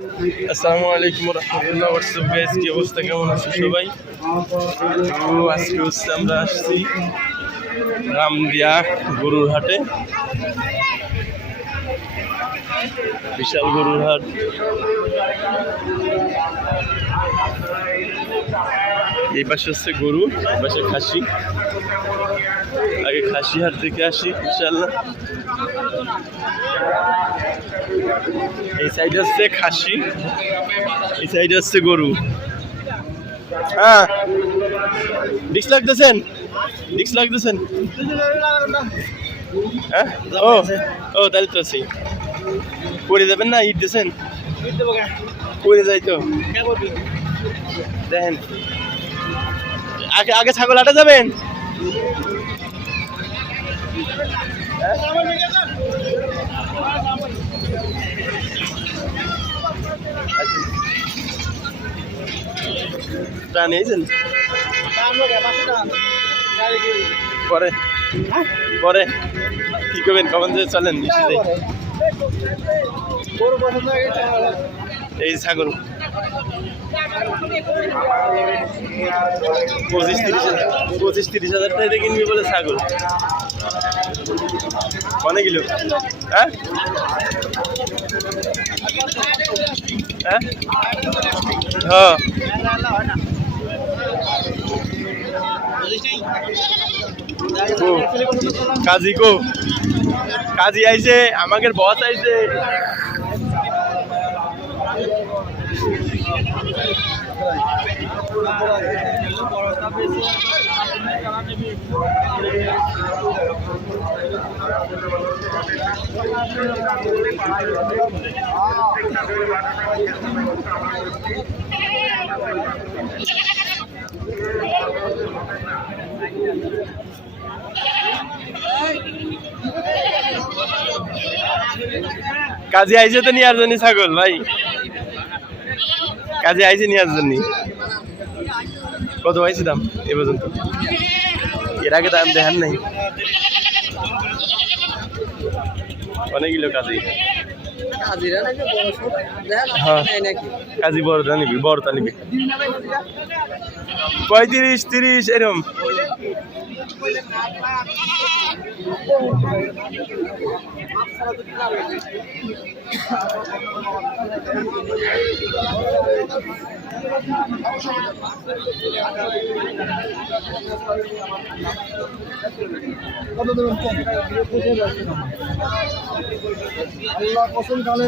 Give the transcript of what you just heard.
আসসালামু আলাইকুম রহমতুল্লাহ। WhatsApp guys, কি অবস্থা, কেমন আছো সবাই? তো আজকে হচ্ছে আমরা আসছি রামদিয়া গরুর হাটে। বিশাল গরুর হাট। এই পাশে হচ্ছে গরু, এই পাশে খাসি। আগে খাসি হাট দেখে আসি ইনশাআল্লাহ। এই সাইডে হচ্ছে খাসি, এই সাইডে হচ্ছে গরু। হ্যাঁ, ডিক্স লাগতেছেন, ডিক্স লাগতেছেন। হ্যাঁ, ও ও তাহলে তো আছি। পড়ে যাবেন না? ইট দিয়েছেন, পড়ে যাই তো। দেখেন, আগে আগে ছাগল হাটে যাবেন। প্রাণ এইছেন পরে পরে কি করবেন, কখন যে চলেন। এই ছাগল 25-30 হাজার টাকা কিনবি বলে ছাগল। কনে কিলো? হ্যাঁ হ্যাঁ হ্যাঁ, কাজী কো, কাজী আইছে, আমাদের বস আইছে। কাজী আইছে তো নিয়ার জন্য ছাগল ভাই, কাজী আইছে নিয়ার জন্য। কত পাইছে দাম এ পর্যন্ত? এর আগে দাম দেখেন নাই। অনেক কিলো কাজী? হ্যাঁ, কাজী বড়টা নিবি, বড়টা নিবি 35-30 এরকম। আল্লাহ কসম কালে